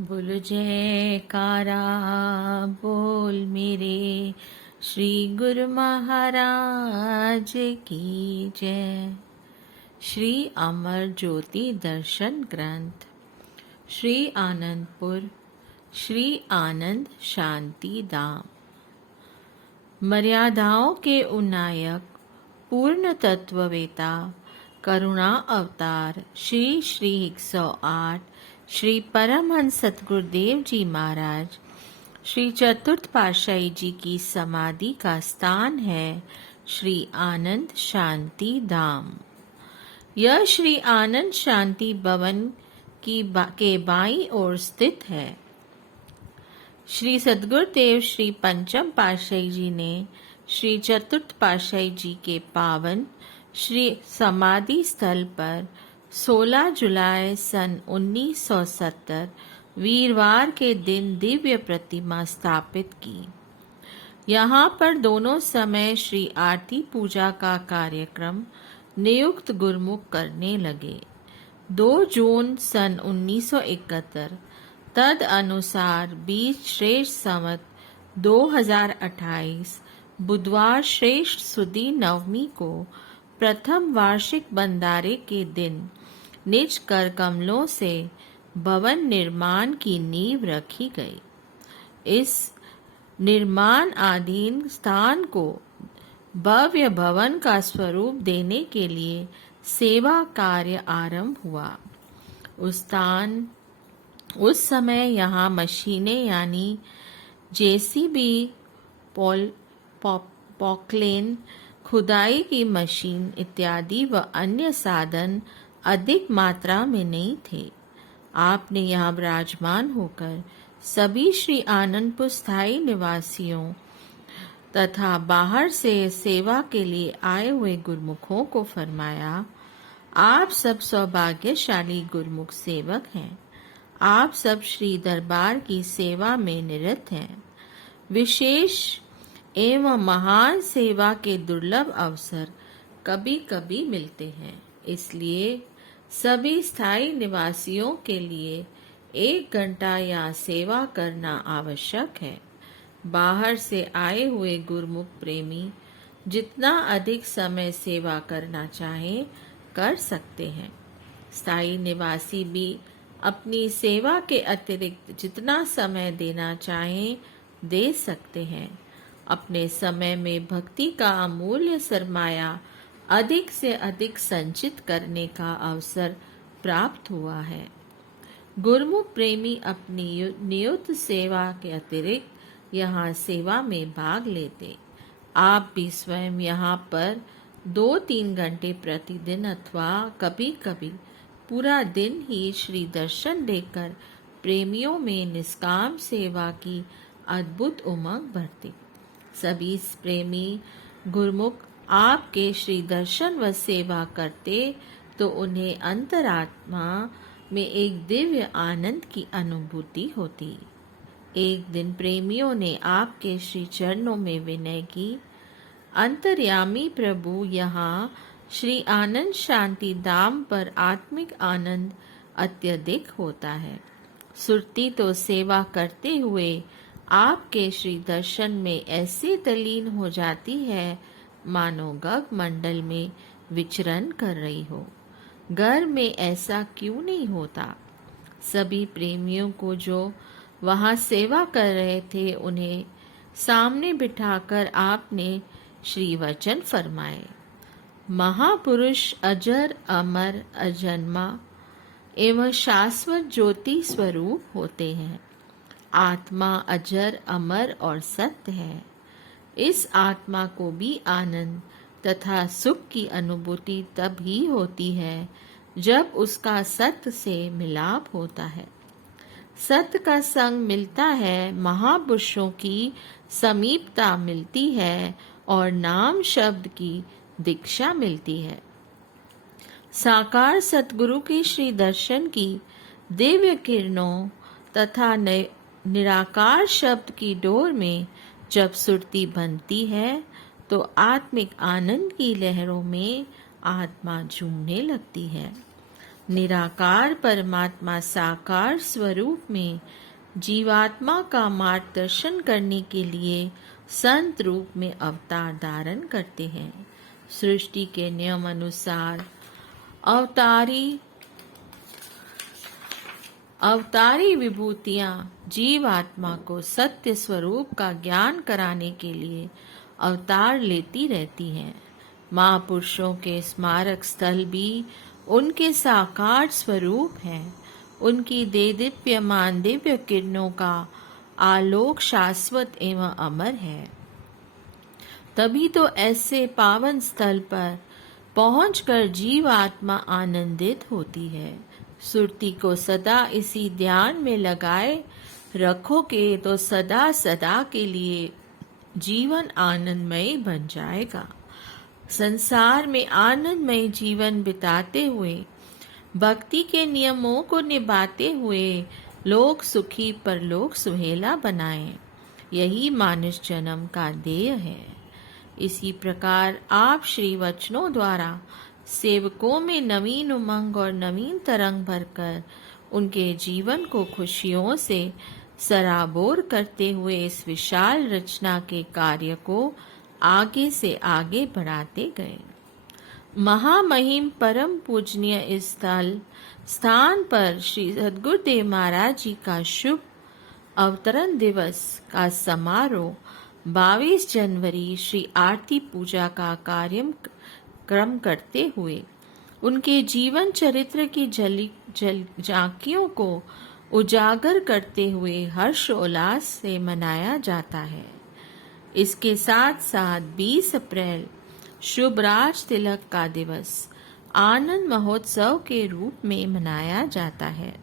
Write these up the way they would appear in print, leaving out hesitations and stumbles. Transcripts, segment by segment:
बोल जयकारा बोल मेरे श्री गुरु महाराज की जय। श्री अमर ज्योति दर्शन ग्रंथ श्री आनंदपुर श्री आनंद शांति धाम। मर्यादाओं के उन्नायक पूर्ण तत्ववेता करुणा अवतार श्री श्री 108 श्री परमहंस सतगुरुदेव जी महाराज श्री चतुर्थ पातशाही जी की समाधि का स्थान है श्री आनंद शांति धाम। यह श्री आनंद शांति भवन के बाईं ओर स्थित है। श्री सद्गुरुदेव श्री पंचम पातशाही जी ने श्री चतुर्थ पातशाही जी के पावन श्री समाधि स्थल पर 16 जुलाई सन 1970 वीरवार के दिन दिव्य प्रतिमा स्थापित की। यहाँ पर दोनों समय श्री आरती पूजा का कार्यक्रम नियुक्त गुरुमुख करने लगे। 2 जून सन 1971 तद अनुसार 20 श्रेष्ठ संवत 2028 बुधवार श्रेष्ठ सुदी नवमी को प्रथम वार्षिक बंदारे के दिन निज कर कमलों से भवन निर्माण की नींव रखी गई। इस निर्माण अधीन स्थान को भव्य भवन का स्वरूप देने के लिए सेवा कार्य आरंभ हुआ। उस समय यहाँ मशीनें यानी जेसीबी, पॉकलेन, खुदाई की मशीन इत्यादि व अन्य साधन अधिक मात्रा में नहीं थे। आपने यहाँ विराजमान होकर सभी श्री आनंदपुर स्थायी निवासियों तथा बाहर से सेवा के लिए आए हुए गुरुमुखों को फरमाया, आप सब सौभाग्यशाली गुरुमुख सेवक हैं। आप सब श्री दरबार की सेवा में निरत हैं। विशेष एवं महान सेवा के दुर्लभ अवसर कभी कभी मिलते हैं, इसलिए सभी स्थायी निवासियों के लिए 1 घंटा यहाँ सेवा करना आवश्यक है। बाहर से आए हुए गुरुमुख प्रेमी जितना अधिक समय सेवा करना चाहें कर सकते हैं। स्थायी निवासी भी अपनी सेवा के अतिरिक्त जितना समय देना चाहें दे सकते हैं। अपने समय में भक्ति का अमूल्य सरमाया अधिक से अधिक संचित करने का अवसर प्राप्त हुआ है। गुरुमुख प्रेमी अपनी नियुक्त सेवा के अतिरिक्त यहाँ सेवा में भाग लेते। आप भी स्वयं यहाँ पर 2-3 घंटे प्रतिदिन अथवा कभी कभी पूरा दिन ही श्री दर्शन देकर प्रेमियों में निष्काम सेवा की अद्भुत उमंग भरते। सभी प्रेमी गुरुमुख आपके श्री दर्शन व सेवा करते तो उन्हें अंतरात्मा में एक दिव्य आनंद की अनुभूति होती। एक दिन प्रेमियों ने आपके श्री चरणों में विनय की, अंतर्यामी प्रभु, यहाँ श्री आनंद शांति धाम पर आत्मिक आनंद अत्यधिक होता है। सुरती तो सेवा करते हुए आपके श्री दर्शन में ऐसे तल्लीन हो जाती है मानो गग मंडल में विचरण कर रही हो। घर में ऐसा क्यों नहीं होता? सभी प्रेमियों को जो वहाँ सेवा कर रहे थे उन्हें सामने बिठाकर आपने श्री वचन फरमाए। महापुरुष अजर अमर अजन्मा एवं शाश्वत ज्योति स्वरूप होते हैं। आत्मा अजर अमर और सत्य है। इस आत्मा को भी आनंद तथा सुख की अनुभूति तब ही होती है जब उसका सत्य से मिलाप होता है। सत्य का संग मिलता है, महापुरुषों की समीपता मिलती है और नाम शब्द की दीक्षा मिलती है। साकार सतगुरु के श्री दर्शन की दिव्य किरणों तथा निराकार शब्द की डोर में जब सुरती बनती है तो आत्मिक आनंद की लहरों में आत्मा झूमने लगती है। निराकार परमात्मा साकार स्वरूप में जीवात्मा का मार्गदर्शन करने के लिए संत रूप में अवतार धारण करते हैं। सृष्टि के नियम अनुसार अवतारी विभूतियां जीवात्मा को सत्य स्वरूप का ज्ञान कराने के लिए अवतार लेती रहती हैं। महापुरुषों के स्मारक स्थल भी उनके साकार स्वरूप हैं। उनकी देदीप्यमान दिव्य किरणों का आलोक शाश्वत एवं अमर है। तभी तो ऐसे पावन स्थल पर पहुंचकर जीवात्मा आनंदित होती है। सुरती को सदा इसी ध्यान में लगाए रखोगे तो सदा सदा के लिए जीवन आनंदमय बन जाएगा। संसार में आनंदमय जीवन बिताते हुए भक्ति के नियमों को निभाते हुए लोग सुखी परलोक सुहेला बनाएं, यही मानुष जन्म का ध्येय है। इसी प्रकार आप श्री वचनों द्वारा सेवकों में नवीन उमंग और नवीन तरंग भरकर उनके जीवन को खुशियों से सराबोर करते हुए इस विशाल रचना के कार्य को आगे से आगे बढ़ाते गए। महामहिम परम पूजनीय इस स्थान पर श्री सद्गुरुदेव महाराज जी का शुभ अवतरण दिवस का समारोह 22 जनवरी श्री आरती पूजा का कार्यक्रम करते हुए उनके जीवन चरित्र की झांकियों को उजागर करते हुए हर्षोल्लास से मनाया जाता है। इसके साथ साथ 20 अप्रैल शुभ राज तिलक का दिवस आनंद महोत्सव के रूप में मनाया जाता है।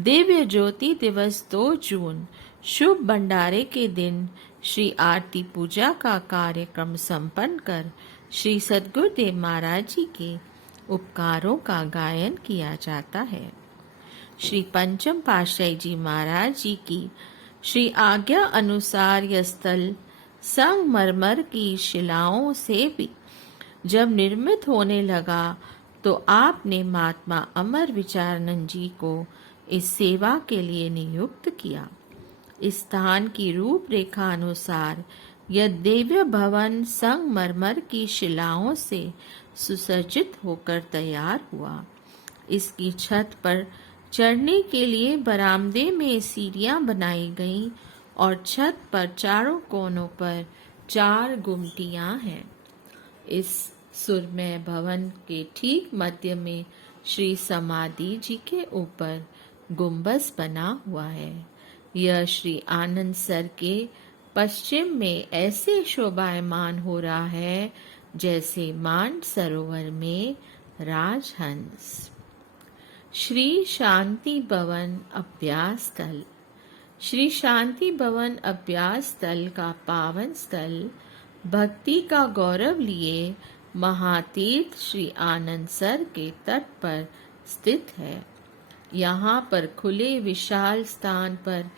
दिव्य ज्योति दिवस 2 जून शुभ भंडारे के दिन श्री आरती पूजा का कार्यक्रम संपन्न कर श्री सद्गुरुदेव महाराज जी के उपकारों का गायन किया जाता है। श्री पंचम पातशाही जी महाराज जी की श्री आज्ञा अनुसार यह स्थल संगमरमर की शिलाओं से भी जब निर्मित होने लगा तो आपने महात्मा अमर विचारानंद जी को इस सेवा के लिए नियुक्त किया। इस स्थान की रूपरेखा अनुसार यह दिव्य भवन संगमरमर की शिलाओं से सुसज्जित होकर तैयार हुआ। इसकी छत पर चढ़ने के लिए बरामदे में सीढ़ियां बनाई गईं और छत पर चारों कोनों पर 4 गुमटियां हैं। इस सुरमय भवन के ठीक मध्य में श्री समाधि जी के ऊपर गुंबज बना हुआ है। यह श्री आनंद सर के पश्चिम में ऐसे शोभायमान हो रहा है जैसे मान सरोवर में राजहंस। श्री शांति भवन अभ्यास स्थल। श्री शांति भवन अभ्यास स्थल का पावन स्थल भक्ति का गौरव लिए महातीर्थ श्री आनंद सर के तट पर स्थित है। यहाँ पर खुले विशाल स्थान पर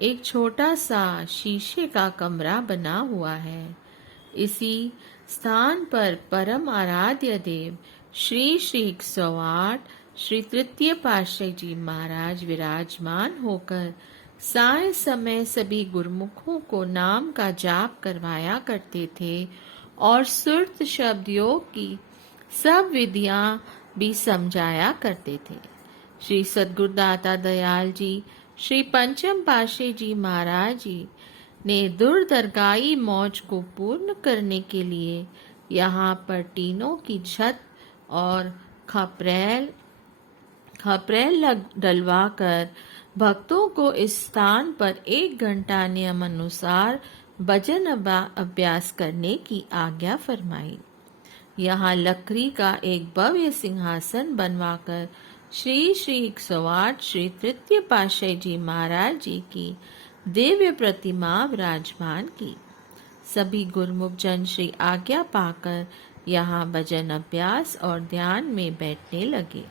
एक छोटा सा शीशे का कमरा बना हुआ है। इसी स्थान पर परम आराध्य देव श्री 108 श्री तृतीय पातशाही जी महाराज विराजमान होकर साय समय सभी गुरुमुखों को नाम का जाप करवाया करते थे और सुरत शब्द योग की सब विधियां भी समझाया करते थे। श्री सद्गुरुदाता दयाल जी श्री पंचम पातशाही जी महाराज जी ने दुर्दरगाई मौज को पूर्ण करने के लिए यहाँ पर टीनों की छत और खपरेल डलवा कर भक्तों को इस स्थान पर 1 घंटा नियम अनुसार भजन अभ्यास करने की आज्ञा फरमाई। यहाँ लकड़ी का एक भव्य सिंहासन बनवाकर श्री 108 श्री तृतीय पातशाही जी महाराज जी की दिव्य प्रतिमा विराजमान की। सभी गुरुमुख जन श्री आज्ञा पाकर यहाँ भजन अभ्यास और ध्यान में बैठने लगे।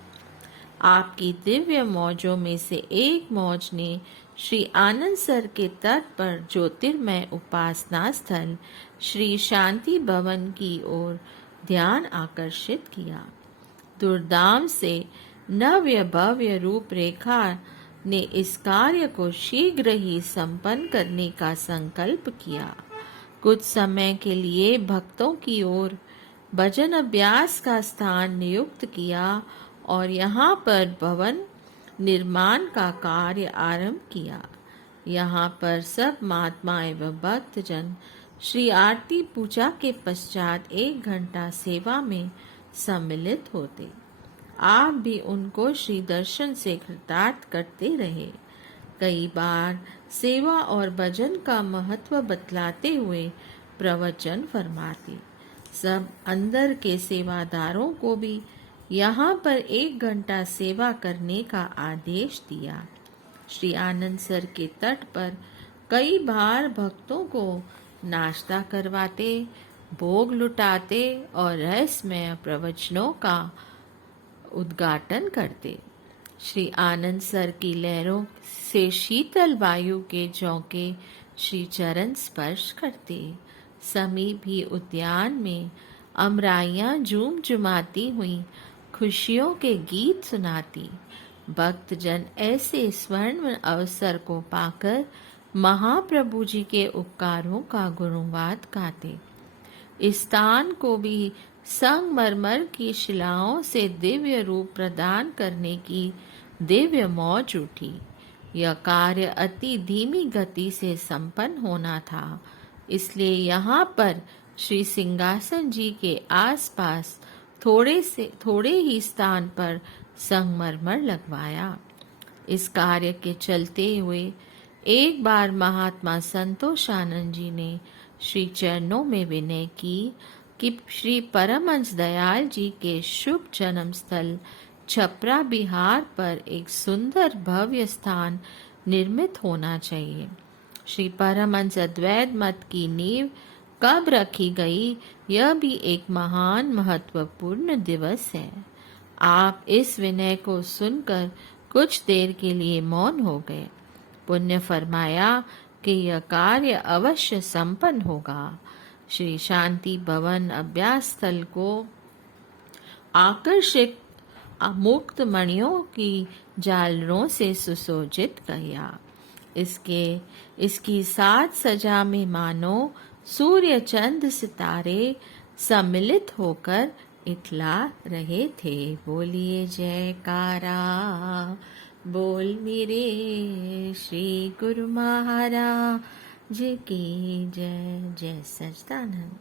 आपकी दिव्य मौजों में से एक मौज ने श्री आनंद सर के तट पर ज्योतिर्मय उपासना स्थल श्री शांति भवन की ओर ध्यान आकर्षित किया। दुर्दाम से नव्य भव्य रूपरेखा ने इस कार्य को शीघ्र ही संपन्न करने का संकल्प किया। कुछ समय के लिए भक्तों की ओर भजन अभ्यास का स्थान नियुक्त किया और यहाँ पर भवन निर्माण का कार्य आरंभ किया। यहाँ पर सब महात्माएं व भक्तजन श्री आरती पूजा के पश्चात 1 घंटा सेवा में सम्मिलित होते। आप भी उनको श्री दर्शन से कृतार्थ करते रहे। कई बार सेवा और भजन का महत्व बतलाते हुए प्रवचन फरमाते। सब अंदर के सेवादारों को भी यहाँ पर 1 घंटा सेवा करने का आदेश दिया। श्री आनंद सर के तट पर कई बार भक्तों को नाश्ता करवाते, भोग लुटाते और रहस्यमय प्रवचनों का उद्घाटन करते। श्री आनंद सर की लहरों से शीतल वायु के झोंके श्री चरण स्पर्श करते। समीप ही उद्यान में अमराइयां झूम झुमाती हुई खुशियों के गीत सुनाती। भक्तजन ऐसे स्वर्ण अवसर को पाकर महाप्रभु जी के उपकारों का गुणगान गाते। इस स्थान को भी संगमरमर की शिलाओं से दिव्य रूप प्रदान करने की दिव्य मौज उठी। यह कार्य अति धीमी गति से संपन्न होना था, इसलिए यहाँ पर श्री सिंहासन जी के आसपास थोड़े ही स्थान पर संगमरमर लगवाया। इस कार्य के चलते हुए एक बार महात्मा संतोषानंद जी ने श्री चरणों में विनय की कि श्री परमहंस दयाल जी के शुभ जन्म स्थल छपरा बिहार पर एक सुंदर भव्य स्थान निर्मित होना चाहिए। श्री परमहंस अद्वैत मत की नींव कब रखी गई, यह भी एक महान महत्वपूर्ण दिवस है। आप इस विनय को सुनकर कुछ देर के लिए मौन हो गए। पुण्य फरमाया कि यह कार्य अवश्य संपन्न होगा। श्री शांति भवन अभ्यास स्थल को आकर्षक मुक्त मणियों की झालरों से सुसज्जित किया। इसकी साज सजा में मानो सूर्य चंद्र सितारे सम्मिलित होकर इतला रहे थे। बोलिए जयकारा, बोल मेरे श्री गुरु महाराज की जय। जय सच्चिदानंद।